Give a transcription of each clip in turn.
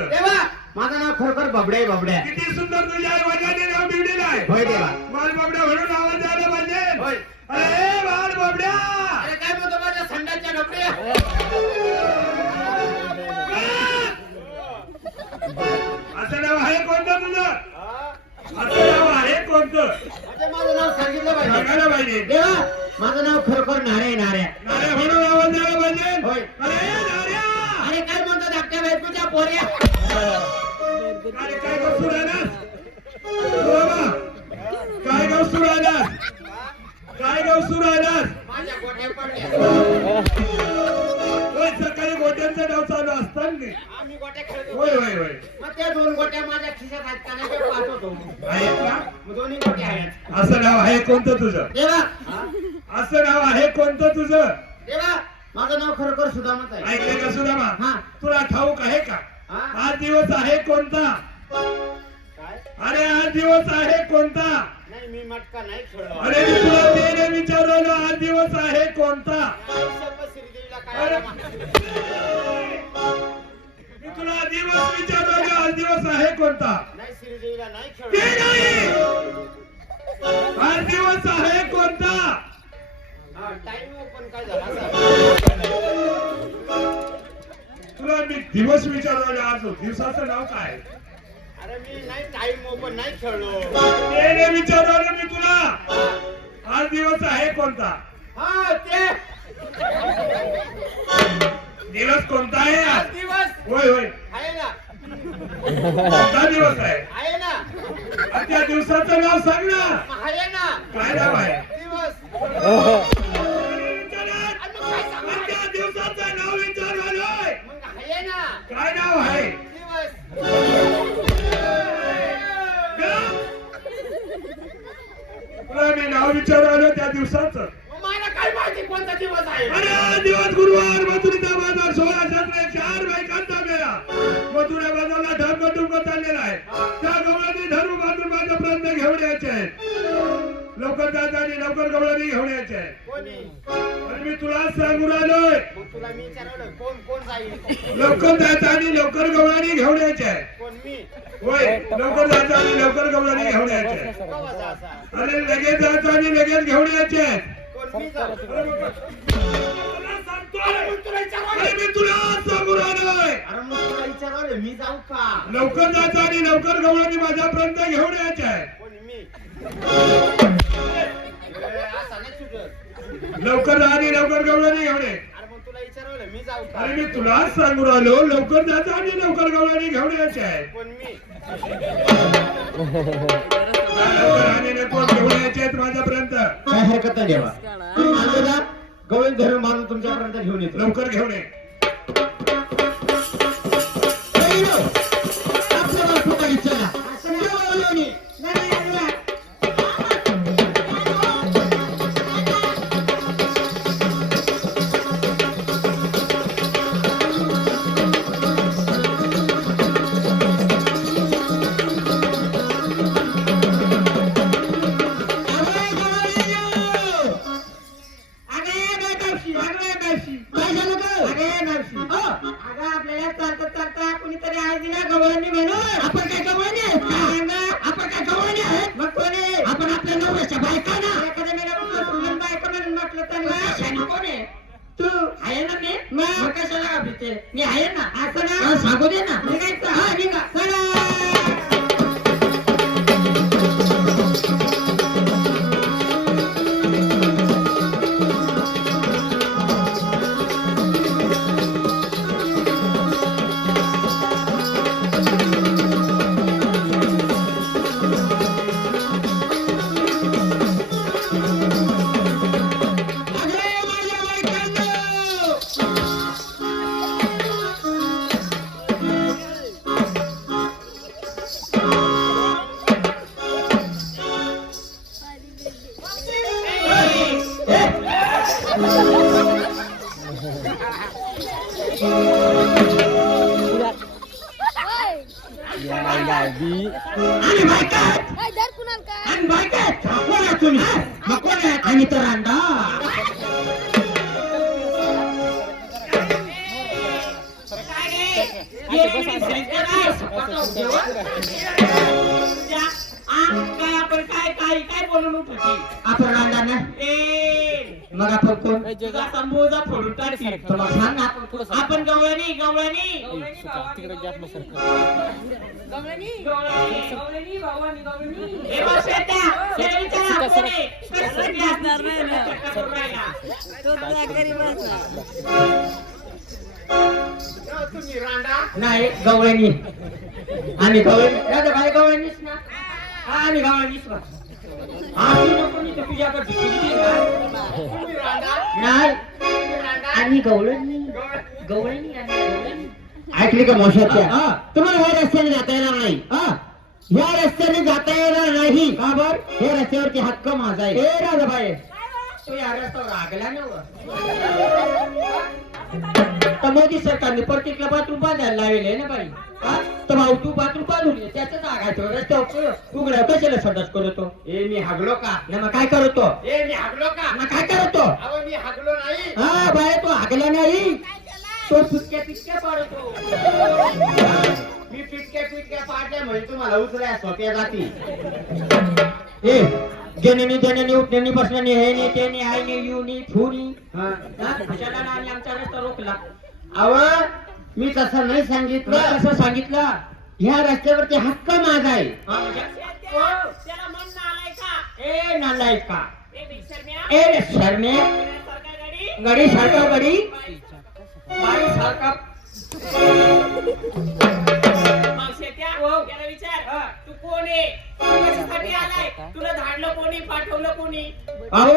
कोणतं? देवा माझं नाव खरोखर बबड्या बबड्या. किती सुंदर तुझ्या आई वडिलांनी नाव ठेवलेलं आहे. होय देवा. बाळ बबड्या म्हणून आवाज द्यायला पाहिजे. होय. अरे बाळ बबड्या, अरे काय म्हणतो माझ्या संडासच्या डबड्या. असं नाव आहे कोणतं तुझं? असं नाव आहे कोणतं? अरे माझं नाव सांगितलं पाहिजे. सांगायला पाहिजे. देवा माझं नाव खरोखर नारे नाऱ्या. नाऱ्या म्हणून आवाज द्यायला पाहिजे. होय. अरे नाऱ्या, अरे काय म्हणतो धाकट्या बायकोच्या पोऱ्या. अरे काय गाव सुरायला? बाबा काय गाव सुरायला? काय गाव सुरायला? माझ्या गोठ्या पडल्या. होय, सकाळी गोट्यांचं नाव चालू असताना. आम्ही गोट्या खेळतो. होय होय होय. मग त्या दोन गोट्या माझ्या खिशात आहेत का नाही ते पाहतो. आहेत का? मग दोन्ही गोट्या आहेत. असं नाव आहे कोणतं तुझं? देवा असं नाव आहे कोणतं तुझं? देवा माझं नाव खरोखर सुदामच आहे. ऐकले का सुदामा? हा. तुला ठाऊक आहे का हा? आज दिवस आहे कोणता? काय अरे आज दिवस आहे कोणता? नाही मी मटका नाही खेळलो. अरे मी तुला तेने विचारलं आज दिवस आहे कोणता? श्रीदेवीला काय अरे आला? मी तुला दिवस विचारलं आज दिवस आहे कोणता? नाही श्रीदेवीला नाही ते खेळलो. नाही. आज दिवस आहे कोणता? हा टाइम ओपन काय झाला? तुला मी दिवस विचारलं आज दिवसाचं नाव काय? अरे मी नाही टाइम ओपन नाही खेळलो. तेने विचारलं मी तुला आज दिवस आहे कोणता? हा ते दिवस कोणता आहे आज आज? दिवस होय होय. आहे ना. कोणता दिवस आहे? आहे ना. आणि त्या दिवसाचं नाव सांग ना. मग आहे ना. काय नाव आहे? दिवस. आणि त्या दिवसाचं नाव विचारलोय. मग आहे ना. काय नाव आहे? दिवस. तुला मी नाव विचारलं त्या दिवसाचं. मग मला काय माहिती कोणता दिवस आहे? अरे आज दिवस गुरुवार, मथुरीचा बाजार 16 बायकांचा मेळा. मथुरा बाजारला ढमकटुमक चाललेला आहे. त्या गवळणी धर्म बांधून माझ्यापर्यंत घेऊन यायचे आहेत. लवकर जायचं आणि लवकर गवळणी घेऊन यायचे आहेत. कोणी? आणि मी तुला सांगून आलोय मग तुला मी विचारलं कोण कोण जाईल? लवकर जायचं आणि लवकर गवळणी घेऊन यायचे आहे. कोण मी? होय, लवकर जायचं आणि लवकर गवळणी घेऊन यायचे आहे. केव्हा जायचा? आणि लगेच जायचं आणि लगेच घेऊन यायचे आहेत. कोण मी जाऊ? तुला सांगतोय. अरे मग तुला विचारलं. अरे मी तुला सांगून आलोय अरे मग तुला विचारलं मी जाऊ का? लवकर जायचं आणि लवकर गवळणी माझ्यापर्यंत घेऊन यायचे आहे. कोण मी? असा नाही सुटत. लवकर जा आणि लवकर गवळणी घेऊन ये. अरे मग तुला विचारलं मी जाऊ का? अरे मी तुला सांगून आलो लवकर जायचं आणि लवकर गवळणी घेऊन यायचे आहे. कोण मी? लवकर आणि लवकर घेऊन यायचे आहेत माझ्यापर्यंत. काय हरकत नाही देवा. तुम्ही मानले ना गवळण धरून मारून तुमच्यापर्यंत घेऊन येतो. लवकर घेऊन ये. आपल्या बाजूला विचारा. असं नाही बोलवलं. नाही आला. मी आहे ना. असं ना सांगू दे ना. निघायचं. हा निघा. चला. आणि तर अंडा तुझ्या काय आपण काय काय काय बोलून उठ होती आपण राहणार ना ए मग आपण कोण तुझा संभोजा फोडून टाकी तुम्हाला सांग ना आपण गवळणी गवळणी हे बघ शेत्या, शेत्या विचारा कोण आहे? कशासाठी असणार नाही ना. करून राहिला. तुम्ही रांडा नाही गवळणी आम्ही गवळणी राजा भाई गवळणीच ना आम्ही गवळणीच ना आम्ही नको नाही तर तुझ्याकडे किती आहे? तुम्ही रांडा नाही तुम्ही रांडा आम्ही गवळणी गवळणी आणि गवळणी ऐकली का मोशाच्या तुम्हाला ह्या रस्त्याने जाता येणार नाही ह्या रस्त्याने जाता येणार नाही का बर हे रस्त्यावरती हक्क माझा आहे हे राजाबाई तू या रस्त्यावर आगला ना तर मोदी सरकारने प्रत्येकला बाथरूम बांधायला लावले ना बाई तर भाऊ तू बाथरूम बांधून घे त्याच आगायचं रस्त्यावर उघड्या कशाला संडास करतो ए मी हागलो का मग काय करतो ए मी हागलो का मग काय करतो अहो मी हागलो नाही हा बाय तो हागला नाही तो सुटक्या पिटक्या पाडतो मी पिटक्या पाडल्या म्हणजे तुम्हाला उचलाय सोप्या जाती ए जननी जननी उठण्यानी बसण्यानी हे नी ते नी आय नी यू नी फू नी कशाला आणि आमचा रस्ता रोखला अहो मी तसं नाही सांगितलं कसं सांगितलं ह्या रस्त्यावरती हक्क माझा आहे त्याला मन नालाय का ए नालायका ए बिसरम्या ए शर्मे सरकार गाडी गडी सारखा गडी बाई सारखा मावशेत्या याला विचार तू कोण आहे तू कशासाठी आलाय तुला धाडलं कोणी पाठवलं कोणी अहो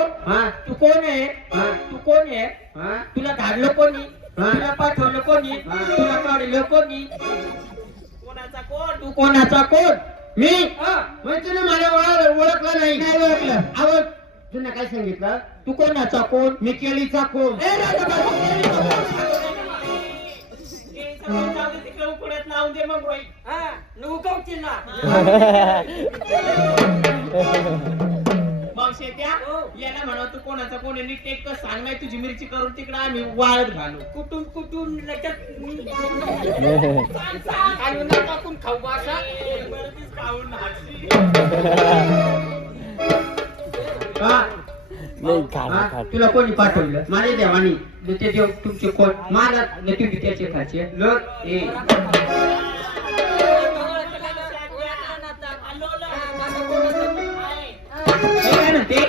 तू कोण आहे तू कोण आहे तुला धाडलं कोणी तुला पाठवलं कोणी तुला काढलं कोणी कोणाचा कोण तू कोणाचा कोण मी म्हणजे मला ओळखलं नाही नाही ओळखलं अहो तुला काय सांगितलं तू कोणाचा कोण मी केळीचा कोण ए तिकडे उकड्यात लावून दे मग होईल उकवतील ना मावशेत्या याला म्हणा तू कोणाचा कोणी नीट एक सांग नाही तुझी मिरची करून तिकडे आम्ही वाळत घालू कुठून कुठून टाकून खाऊ असा खाऊन तुला कोणी पाठवलं माझ्या देवानी ते देव तुमचे कोण मला तुम्ही त्याचे खाचे लोक ए काय म्हणते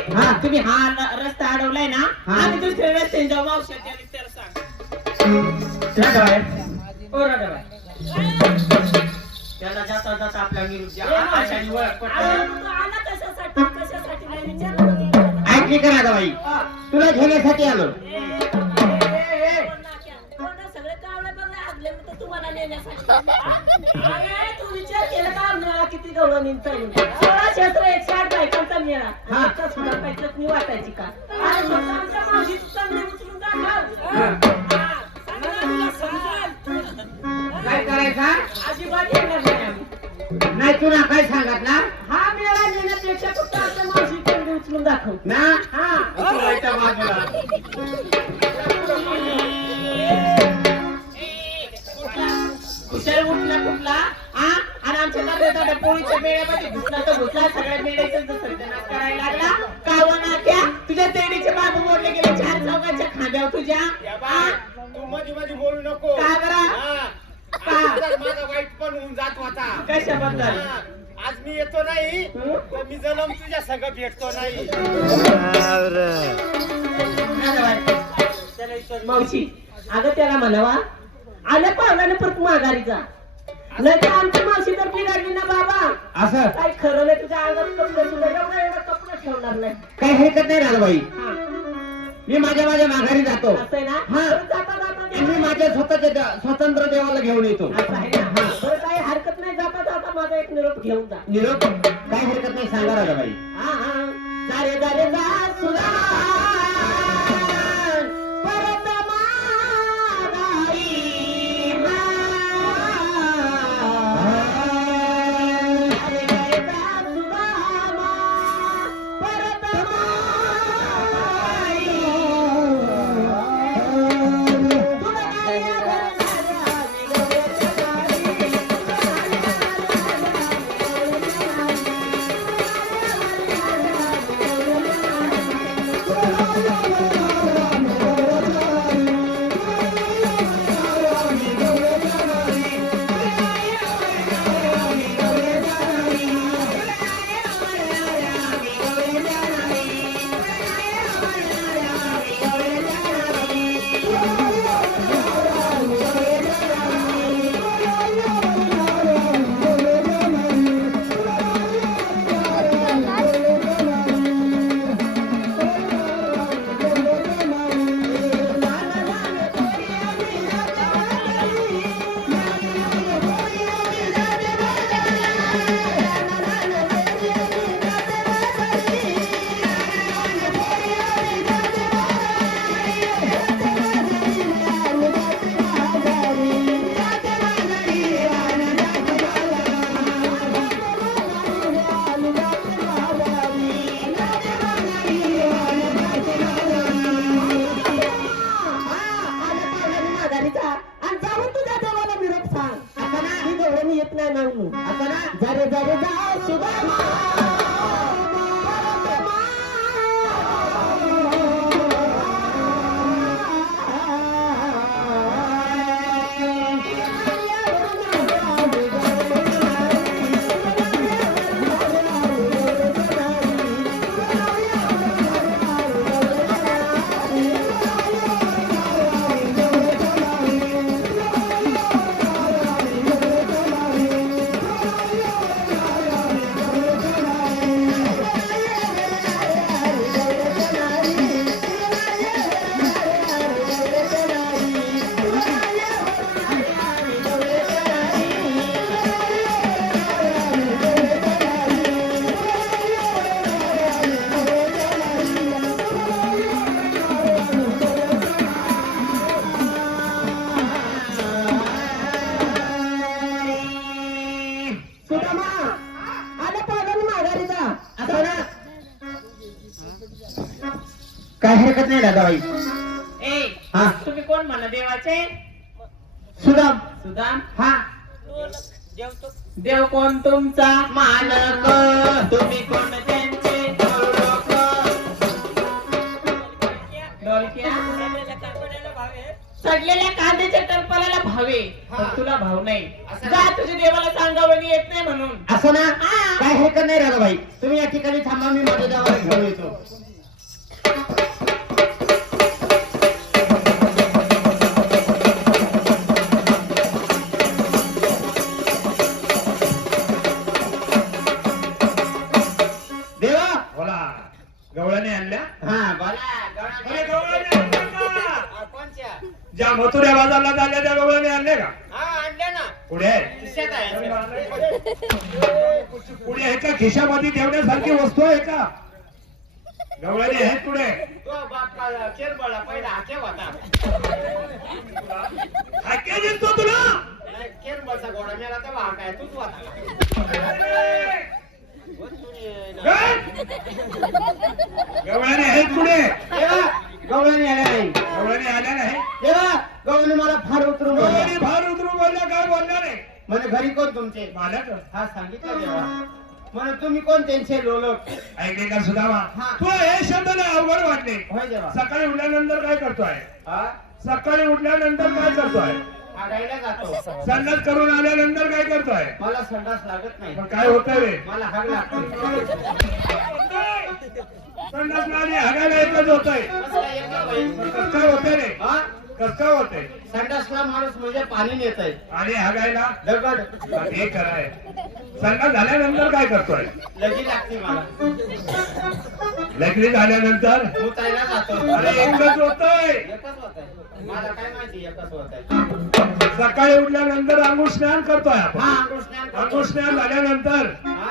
तुम्ही हा रस्ता अडवलाय ना आम्ही दुसऱ्या रस्त्याने जाऊ मावशात त्याला सांग राधाबाई ओ राधाबाई त्याला जाता जाता आपल्या आशाने ओळख पटकन ऐकली का राधाबाई तुला घेण्यासाठी आलो सगळे कावळे बघले हागले मी तर तुम्हाला नेण्यासाठी अरे तू विचार केला का आम्हाला किती गवळण चालू 16 क्षेत्र 160 बायकांचा मेळा आता सुद्धा पैशात मी वाटायची का अरे फक्त आमच्या मावशीची चांगली उचलून काय करायचा अजिबात येणार नाही आम्ही नाही तुला काय सांगत ना हा मेळा नेण्यापेक्षा फक्त आमच्या मावशी चांगली उचलून दाखव ना हा कुशल उठला कुठला आणि आमच्या दादा पोळीच्या मेळ्यामध्ये घुसला तर घुसला सगळ्या मेळ्याचं सर्जनाश करायला लागला कावना त्या तुझ्या तेडीचे बाबू मोडले गेले 4 चौकाच्या खांद्यावर तुझ्या तू मध्ये मध्ये बोलू नको का बरं? माझा वाईट पण होऊन जात होता कशाबद्दल आज मी येतो नाही तर मी जन्म तुझ्या संग भेटतो नाही मावशी अगं त्याला म्हणावा आल्या पावलाने परत माघारी जा नाही तर आमची मावशी तर बिघडली ना बाबा असं काय खरं नाही तुझ्या अंगात कपडे सुद्धा एवढा कपडे ठेवणार नाही काही हरकत नाही राधाबाई हा. मी माझ्या माघारी जातो असं आहे ना हा. बरं जाता जाता मी माझ्या स्वतःच्या स्वतंत्र देवाला घेऊन येतो असं आहे ना बरं काही हरकत नाही जाता जाता माझा एक निरोप घेऊन जा निरोप काय हरकत नाही सांगा राधाबाई हा हा जारे जारे जा सुरा परत माघारी जा. जारे जारे जा सुदामा, परत माघारी. तुला नाही आलं काय हरकत नाही दादाबाई. ए हा. तुम्ही कोण म्हणा देवाचे? सुदाम. सुदाम. हा. देव कोण तुमचा मालक, तुम्ही कोण त्यांचे लोक. ढोलक्या सडलेल्या कांद्याच्या टरपाला भावे, पण तुला भाव नाही. जा तुझ्या देवाला सांगावं येत नाही म्हणून. असं ना. हा. काय हरकत नाही दादाबाई, तुम्ही या ठिकाणी थांबा, मी माझ्या देवाला घेऊन येतो. देवा. बोला गवळणी आणल्या. हा बोला. अरे गवळणी आणल्या का? ज्या मथुरा बाजारला झाल्या त्या गवळणी आणले का? पुढे पुढे आहे का? खिशामध्ये ठेवण्यासारखी वस्तू आहे का? गवळणी आहेत पुढे. हाके दिसतो तुला? गवळणी आहेत पुढे. देवा गवळणी आल्या नाही. गवळणी आल्या नाही. देवा गवळणी मला फार उतरून बोलल्या. गवळणी फार उतरून बोलल्या. काय बोलल्या नाही? म्हणे घरी कोण तुमचे? मालक हा सांगितलं देवा. म्हणे तुम्ही कोण त्यांचे लोलक? ऐकले का सुदामा? हा. तुला हे शब्द नाही अवघड वाटले. होय देवा. सकाळी उठल्यानंतर काय करतोय? हा. सकाळी उठल्यानंतर काय करतोय? हागायला जातो. संडास करून आल्यानंतर काय करतोय? मला संडास लागत नाही. मग काय होतंय रे? मला हाग लागते. संडास आणि हागायला एकच होतंय. कस काय होतंय रे? हा? कस काय होतंय? संडासला माणूस म्हणजे पाणी नेतय. आणि हागायला दगड. हे कराय. संडास झाल्यानंतर काय करतोय? लगी लागते मला. लग्न झाल्यानंतर मुतायला जातो. अरे एकच होतंय. एकच होत आहे. मला काय माहिती एकच होत आहे. सकाळी उठल्यानंतर अंघोळ स्नान करतोय आपण. हा अंघोळ स्नान करतो. अंघोळ स्नान झाल्यानंतर हा?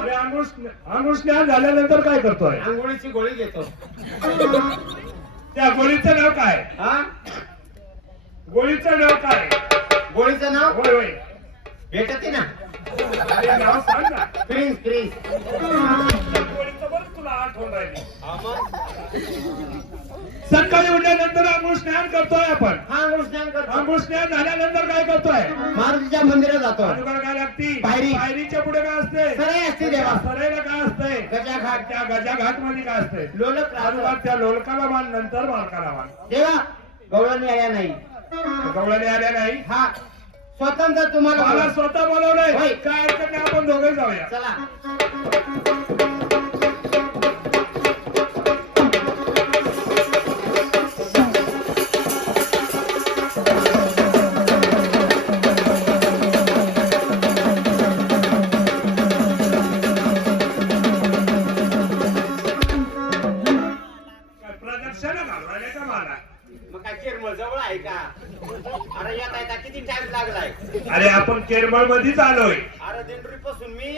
अरे अंघोळ स्नान झाल्यानंतर काय करतोय? आंघोळीची गोळी घेतो. त्या गोळीचं नाव काय? हा? गोळीचं नाव काय? गोळीचं नाव होय होय. भेटते ना. अरे नाव सांग ना. Crease crease. गोळीचं बरं तुला आठवण राहिली. सकाळी उठल्यानंतर अंघोळ स्नान करतोय आपण. हा अंघोळ स्नान करतो. अंघोळ स्नान झाल्यानंतर काय करतोय? मारुतीच्या मंदिरात जातो. अनुकर काय लागती? पायरी. पायरीच्या पुढे काय असते? सराई असते देवा. सरायला काय असते? गजाघाट. त्या गजाघाट मध्ये काय असते? लोलक अनुकर राहतो. त्या लोलकाला मान नंतर मालकाला मान. देवा गवळणी आल्या नाही. गवळणी आल्या नाही. हा स्वतंत्र तुम्हाला मला बोला. स्वतः बोलवलंय. होय. काय अडचण नाही, आपण दोघे जाऊया. चला. काय प्रदक्षिणा घालवायला का मला? मग काय केरमळ जवळ आहे का? अरे येता येता किती टाइम लागलाय? अरे आपण केरबळ मध्येच आलोय. अरे दिंडोरी पासून मी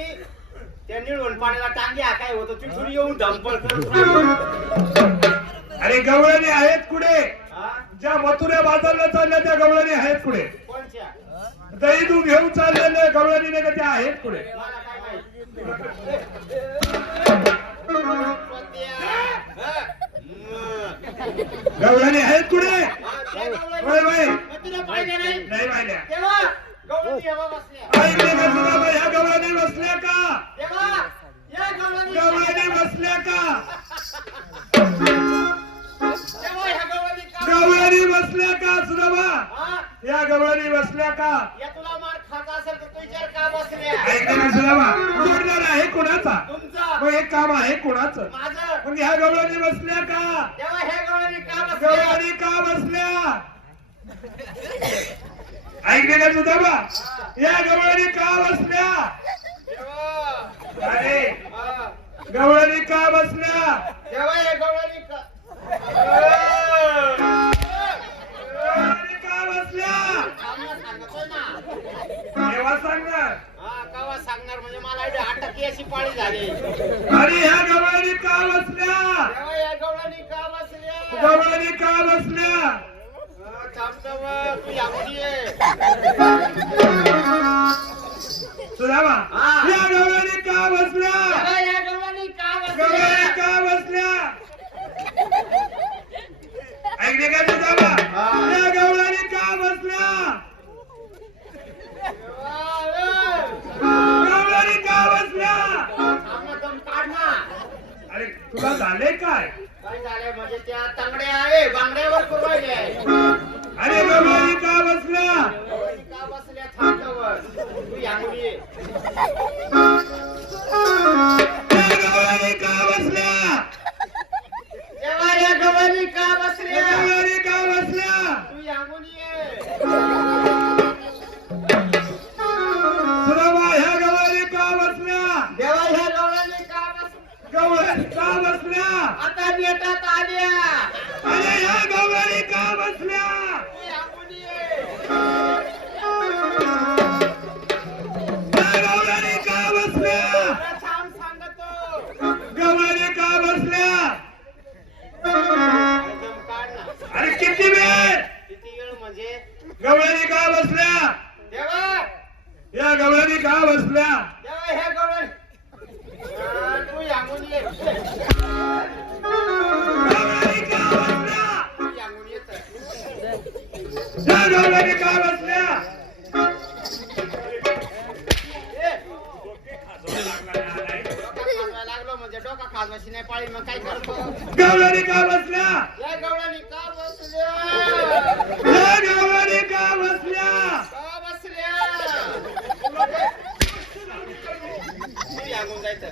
त्या निळवण पाण्याला टांगे काय होतं तिथून येऊन धंपळ करत राहिलो. अरे गवळणी आहेत कुठे? हा? ज्या मथुरा बाजारला चालल्या त्या गवळणी आहेत कुठे? कोणच्या? दही तू घेऊन चाललेल्या गवळणी नाही का त्या आहेत कुठे? मला काय माहिती? गवळणी आहेत कुठे? होय होय. तुला पाहिजे नाही? नाही माहिल्या. तेव्हा गवळणी हवा बसल्या. ऐकले का तुला बाई? ह्या गवळणी बसल्या का? तेव्हा या गवळणी गवळणी बसल्या का? तेव्हा ह्या गवळणी का? गवळणी बसल्या का सुदामा? हा? या गवळणी बसल्या का? या तुला मार खात असेल तर तू विचार का बसल्या? ऐकले का सुदामा? जोडणार आहे कोणाचा? तुमचा मग हे काम आहे कोणाचं? माझं. मग ह्या गवळणी बसल्या का? तेव्हा ह्या गवळणी का बसल्या? गवळणी का बसल्या? ऐकले का सुदामा? या गवळणी का बसल्या? तेव्हा अरे हा. गवळणी का बसल्या? तेव्हा या गवळणी का गवळणी का बसल्या? आम्हाला सांगतोय ना. तेव्हा सांगणार. हा कवा सांगणार म्हणजे मला इथे अटकी अशी पाळी झाली. अरे ह्या गवळणी का बसल्या? तेव्हा या गवळणी का बसल्या? गवळणी का बसल्या? हा, थांब तेव्हा, तू यामध्ये ये. सुदामा हा. या गवळणी का बसल्या? तेव्हा या गवळणी का बसल्या? गवळणी का बसल्या? काय झालंय म्हणजे त्या तांगड्या आहे बांगड्यावर कुरवायले आहे अरे गवारी का बसला का बसल्या थांबवर तू यामुळे ये. गवारी का बसल्या तेव्हा या गवारी का बसल्या गवारी का बसल्या तू यामुळे ये. सुराबा ह्या गवारी का बसल्या तेव्हा ह्या गवारी का बसल्या गवारी का बसल्या आता नेटात आल्या अरे ह्या गवारी का बसल्या तू यामुळे ये. ह्या गवारी का बसल्या अरे थांब सांगतो गवारी का बसल्या एकदम काढ ना. अरे किती वेळ किती वेळ म्हणजे गवारी का बसल्या तेव्हा या गवारी का बसल्या तेव्हा ह्या गवारी तू यामुळे ये. गवारी का बसल्या तू यामुळे येत या गवारी का बसल्या लागलो म्हणजे डोका खाजवाशी नाही पाळी मग काय करतो गवारी का बसल्या या गवळणी का बसल्या या गवारी का बसल्या का बसल्या किती आगून जायचं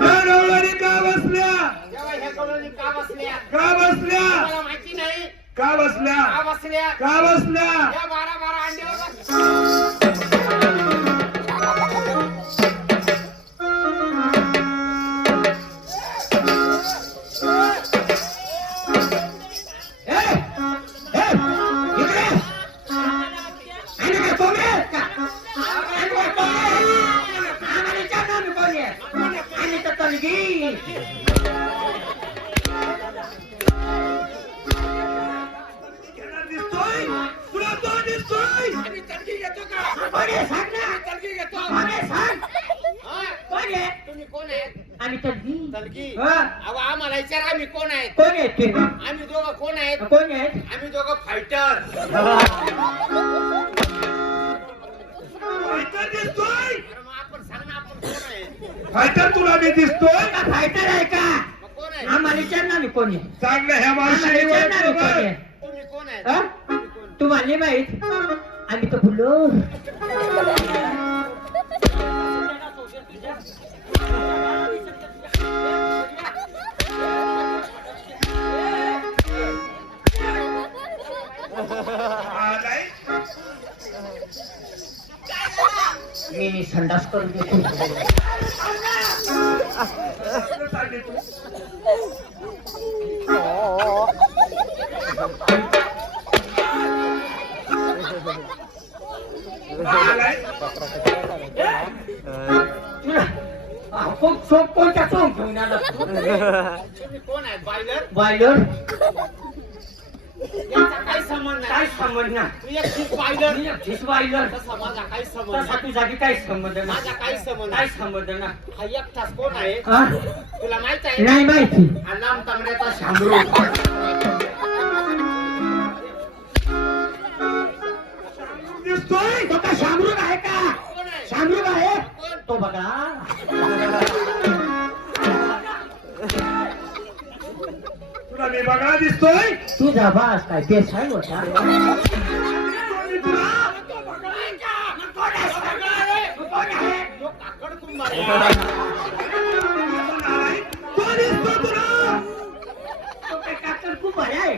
या गवारी का बसल्या तेव्हा ह्या गवळणी का बसल्या का बसल्या मला माहिती नाही का बसल्या का बसल्या का बसल्या या 12 अंड्यावर दिसतोय तुला तो दिसतोय तुम्ही कोण आहेत आम्ही तलगी तलगी हा. अहो आम्हाला विचार आम्ही कोण आहेत कोण आहेत ते आम्ही दोघं कोण आहेत कोण आहेत आम्ही दोघं फायटर फायटर दिसतोय अरे मग आपण सांग ना आपण कोण आहे फायटर तुला मी दिसतोय का फायटर आहे का मग कोण आहे आम्हाला विचार ना मी कोण आहे चांगलं ह्या आम्हाला माणसाने विचार ना मी ओळखलं कोण बघ. आहे तुम्ही कोण आहेत हा? तुम्ही कोण? तुम्हाला माहित आम्ही तर भुलो आलाय मी संडास करून देतो कुठं चालली तू आलाय कोणत्या सोंग घेऊन आला तुम्ही कोण आहेत बायलर बायलर यांचा काही संबंध काय नाही संबंध ना तू एकटीच बायलर मी एकटीच बायलर तसा माझा काही संबंध तसा नाही. तुझा बी काय संबंध ना माझा काही संबंध काय नाही. संबंध ना हा एकटाच कोण आहे हा? तुला माहित आहे नाही माहिती हा लांब तांगड्याचा शामरू दिसतोय तो का शामरूग आहे का कोण आहे शामरूग आहे कोण? तो बघा तुला मी बघा दिसतोय तुझा बास काय पेशाय होता कोणी तुला जो काकड कुंभार आलाय तो दिसतो तुला तो काय काकड खूप भारी आहे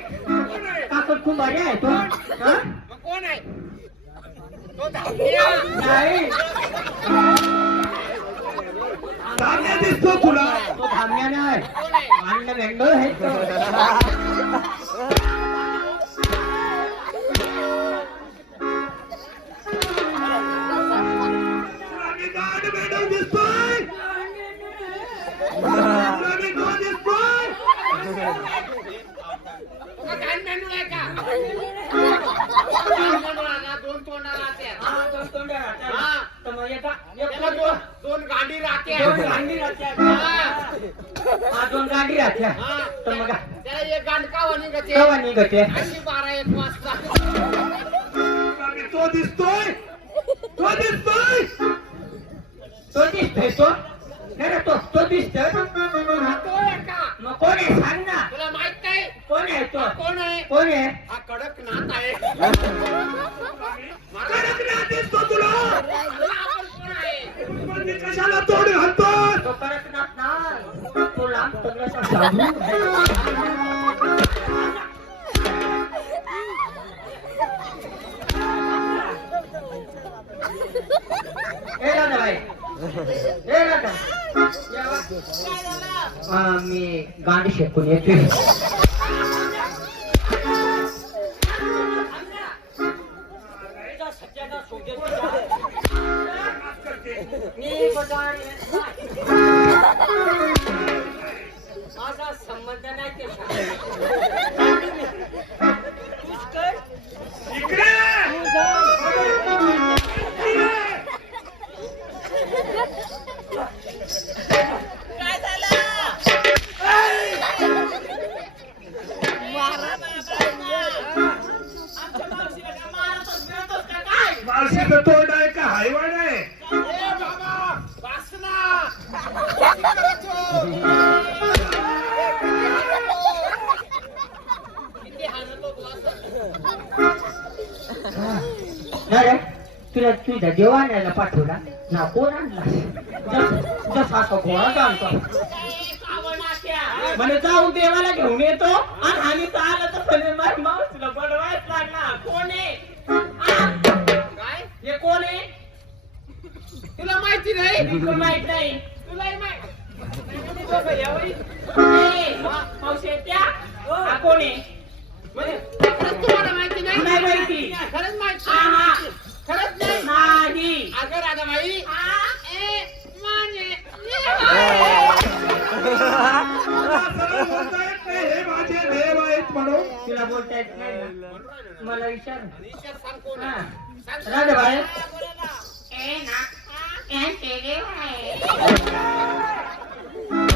काकड खूप भारी आहे तो हा? मग कोण आहे तो धावण्या. नाही धान्य दिसतो तुला तो धाम्या नाही कोण आहे अन्न भेंडोळ आहे तो तुला मी गाड मॅडम दिसतोय तुला मी तो दिसतोय तुला काय मेनू आहे का काय मेनू आहे ना? दोन तोंडा राहत्या हा, दोन तोंडं राहतात. हा. तर मग एक त्याला दोन गांडी राहत्या दोन गांडी राहतात. हा, दोन गांडी राहतात. हा. तर मग त्याला एक गांड कावा निघते केव्हा निघते अशी 12-1 वाजता तुला मी तो दिसतोय तो दिसतोय तो दिसतोय तो नाही रे, तो दिसतोय ए राधाबाई, ए राधा, मी गाणी शिकून येते. माझा संबंध नाही ते इकडे काय झालं आमच्या मावशीला काय मारतच बिरतच का काय मावशीचं तोंड आहे का हायवान आहे? नाही तुला तुझ्या देवा आणायला पाठवला ना कोण आणला जसा तो घोडा जाणतो म्हणे जाऊ देवाला घेऊन येतो आणि आम्ही तर आलं तर म्हणे माझ्या मावशीला बडवायच लागला. कोण आहे काय हे कोण आहे तुला माहिती नाही तुला माहित नाही तुलाही माहित मावशी त्या हा कोण आहे म्हणजे खरंच तुम्हाला माहिती नाही नाही माहिती खरंच माहिती खरंच नाही अगं राधाबाई सरळ बोलता येत नाही, हे माझे देव आहेत म्हणून. तुला बोलता येत नाही ना? मला विचार हा. राधाबाई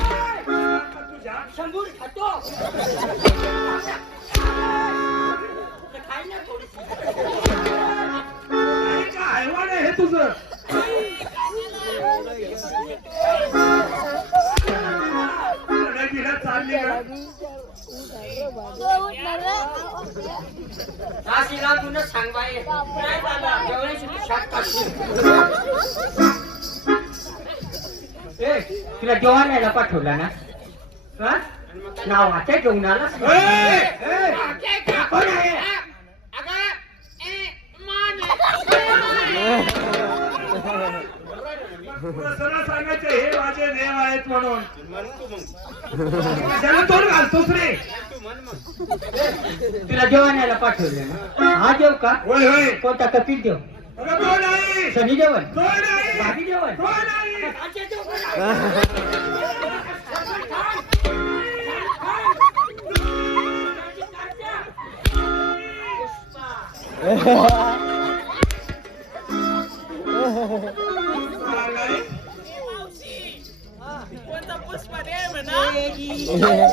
तुझ्या शंभूर खातो काय ना थोडीशी हे का हायवान आहे हे तुझं? गिरा चालली का? ताशीला तुला सांग बाई काय झालं जेवणाची तू शाट काढशील ए तुला देवा आणायला पाठवला ना हा नावाच्या घेऊन आला कोण आहे तुला सरळ सांगायचं हे माझे देव आहेत म्हणून. म्हणतो मग त्याला तोंड घालतोस रे. तू म्हण मग तुला देव आणायला पाठवलं ना हा देव का होय होय. कोणता कपिल देव अगं कोण आहे? शनी देवन कोण आहे? भागी देवन कोण आहे? आजच्या जेवण काय? कोणता पुष्प दे म्हणा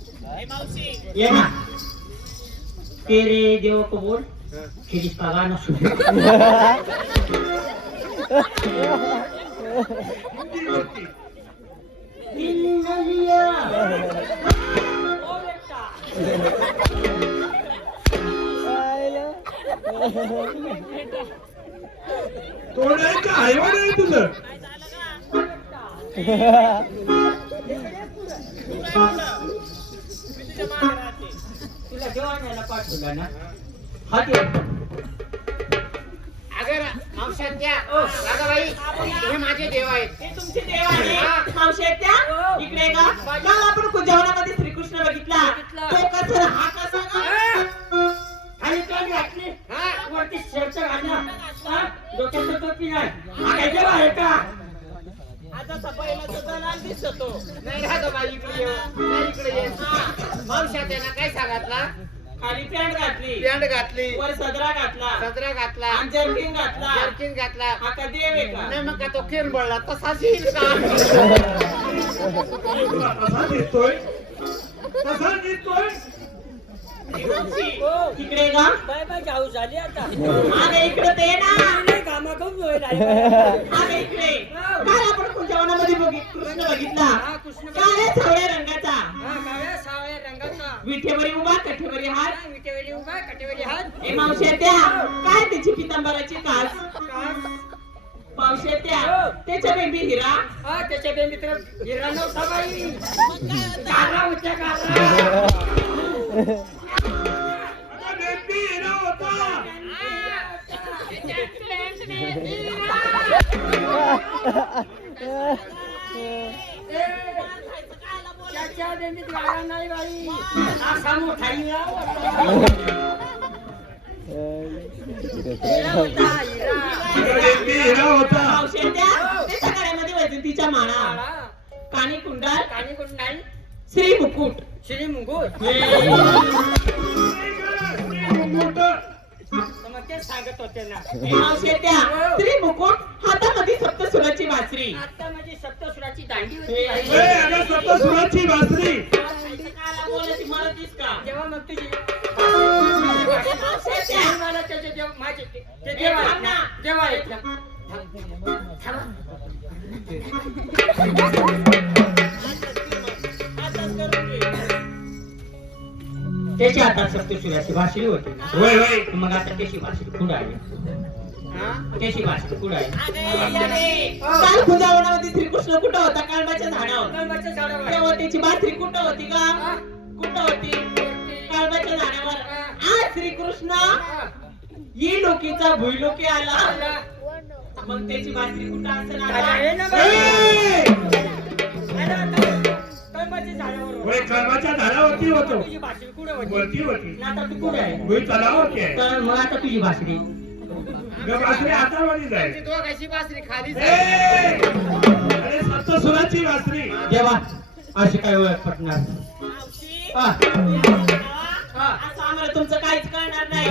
ये ना तेरे देव को बोल कि इसका गाना सुन हिंदी बोलती. ओ बेटा तोंड आहे का हायवान आहे तुझं? तुला देव आणायला पाठवला ना हा देव अगर मावशात त्या राधाबाई हे माझे देव आहेत हे तुमचे देव आहे मावशी त्या इकडे का काल आपण कुंजवनामध्ये श्रीकृष्ण बघितला तो कसा हा कसा ना आणि तो घातली वरती शर्ट घातला डोक्यात टोपी नाही हा काय देव आहे का आता सफाईला सुद्धा लाल दिसतो नाही राधाबाई इकडे ये नाही इकडे ये मावशात ना काय सांगितला खाली पॅन्ट घातली पॅन्ट घातली वर सदरा घातला सदरा घातला आणि जर्किन घातला जर्किन घातला हा का देव आहे का नाही मग का तो खेळ बळला तसाच येईल का तुला कसा दिसतोय? कसा दिसतोय? इकडे का बाय बाय जाऊ झाली आता अरे इकडे ते ना कामा कमी होईल अरे इकडे काल आपण कुंजवनामध्ये कृष्ण बघितला काळ्या सावळ्या रंगाचा काळ्या सावळ्या विठेवरी उभा कठेवरी हात विटेवरी उभा कटेवरी हात ए मावशेत्या काय त्याची पितांबराची कास मावशेत्या त्याच्या बेबी हिरा हा त्याच्या बे मित्र हिरा नव्हता बाई गारा होत्या गारा आता बेबी हिरा होता. त्याच्या बेंबीत गारा नाही बाई असा मोठा हिरा होता. हिरा होता हिरा आता बेबी हिरा होता. मावशेत्या त्याच्या गळ्यामध्ये वैजन तिच्या माळा काळा, कानी कुंडल कानी कोण नाही श्री मुकुट श्री मुंगूट मग ते सांगत होते ना ए मावशेत्या श्री मुकुट हातामध्ये सप्तसुराची बासरी आता माझी सप्तसुराची दांडी होती ए, बाई. ए, अगं सप्तसुराची बासरी. काला बोलायची मराठीच का जेव्हा मग तुझी मावशेत्या मला त्याचे देव माझे ते ए, देव थांब आहेत ना. ना देव आहेत ना त्याच्या हातात सप्तसुराची बासरी होती होय होय. मग आता त्याची बासरी कुठं आहे त्याची बासरी कुठं आहे काल खुजावणामध्ये श्रीकृष्ण कुठं होता कळबाच्या झाडावर कळबाच्या झाडावर तेव्हा त्याची बासरी कुठं होती का कुठं होती कळबाच्या झाडावर आज श्रीकृष्ण ही लोकीचा भुईलोकी आला मग त्याची बासरी कुठं असेल आहे ना आता? बाई? ए, आहे ना आता? कळबाच्या झाडावर होय, कळबाच्या झाडावरती होतो. तुझी भाषी कुठे होती वरती होती. ना आता तू कुठं आहे भुई तलावरती आहे. तर मग आता तुझी बासरी गं, बासरी हातावरतीच आहे. दोघांची बासरी खाली ए, अरे सप्तसुराची बासरी. देवा अशी काय ओळख पटणार हा. असं आम्हाला तुमचं काहीच कळणार नाही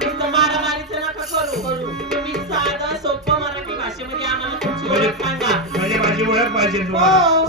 तुमचं मारामारीचं नका करू तुम्ही साधं सोपं मराठी भाषेमध्ये आम्हाला तुमची ओळख सांगा म्हणजे माझी ओळख पाहिजे तुम्हाला. हो.